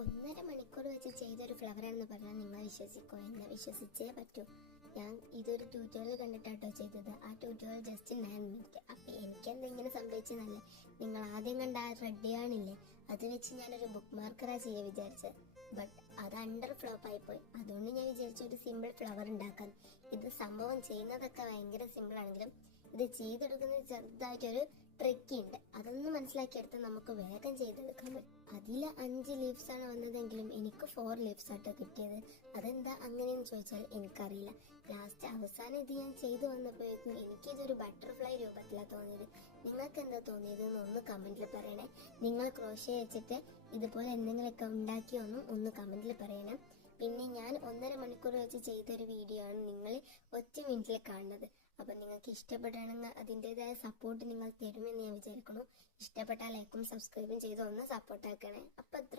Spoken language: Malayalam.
1.5 മണിക്കൂർ വെച്ച് ചെയ്തൊരു ഫ്ലവറാണെന്ന് പറഞ്ഞാൽ നിങ്ങൾ വിശ്വസിക്കോ? എന്നെ വിശ്വസിച്ചേ പറ്റൂ. ഞാൻ ഇതൊരു ട്യൂട്ടോറിയൽ കണ്ടിട്ടാട്ടോ ചെയ്തത്. ആ ട്യൂട്ടോറിയൽ ജസ്റ്റ് 9 മിനിറ്റ്. അപ്പം എനിക്കെന്തെങ്കിലും സംഭവിച്ചെന്നല്ലേ. നിങ്ങൾ ആദ്യം കണ്ട ആ റെഡിയാണില്ലേ, അത് വെച്ച് ഞാനൊരു ബുക്ക് മാർക്കറാ ചെയ്യാൻ വിചാരിച്ചത്. ബട്ട് അത് അണ്ടർ ഫ്ലോപ്പ് ആയിപ്പോയി. അതുകൊണ്ട് ഞാൻ വിചാരിച്ചു ഒരു സിമ്പിൾ ഫ്ലവർ ഉണ്ടാക്കാൻ. ഇത് സംഭവം ചെയ്യുന്നതൊക്കെ ഭയങ്കര സിമ്പിൾ ആണെങ്കിലും ഇത് ചെയ്തെടുക്കുന്നത് ചെറുതായിട്ടൊരു ട്രിക്കി ഉണ്ട്. അതൊന്ന് മനസ്സിലാക്കിയെടുത്ത് നമുക്ക് വേഗം ചെയ്തെടുക്കാൻ പറ്റും. അതില് 5 ലീവ്സ് ആണ് വന്നതെങ്കിലും എനിക്ക് 4 ലീവ്സ് ആട്ടോ കിട്ടിയത്. അതെന്താ അങ്ങനെയെന്ന് ചോദിച്ചാൽ എനിക്കറിയില്ല. ലാസ്റ്റ് അവസാനം ഇത് ഞാൻ ചെയ്തു വന്നപ്പോഴേക്കും എനിക്കിതൊരു ബട്ടർഫ്ലൈ രൂപത്തിലാണ് തോന്നിയത്. നിങ്ങൾക്ക് എന്താ തോന്നിയത് ഒന്ന് കമന്റിൽ പറയണേ. നിങ്ങൾ ക്രോഷ്യ വെച്ചിട്ട് ഇതുപോലെ എന്തെങ്കിലുമൊക്കെ ഉണ്ടാക്കിയോന്നും ഒന്ന് കമന്റിൽ പറയണം. പിന്നെ ഞാൻ 1.5 മണിക്കൂർ വെച്ച് ചെയ്തൊരു വീഡിയോ ആണ് നിങ്ങൾ 1 മിനിറ്റിൽ കാണുന്നത്. അപ്പൊ നിങ്ങൾക്ക് ഇഷ്ടപ്പെട്ടാണെങ്കിൽ അതിൻ്റെതായ സപ്പോർട്ട് നിങ്ങൾ തരുമെന്ന് ഞാൻ വിചാരിക്കുന്നു. ഇഷ്ടപ്പെട്ടാൽ ലൈക്കും സബ്സ്ക്രൈബും ചെയ്ത് ഒന്ന് സപ്പോർട്ട് ആക്കണേ. അപ്പൊ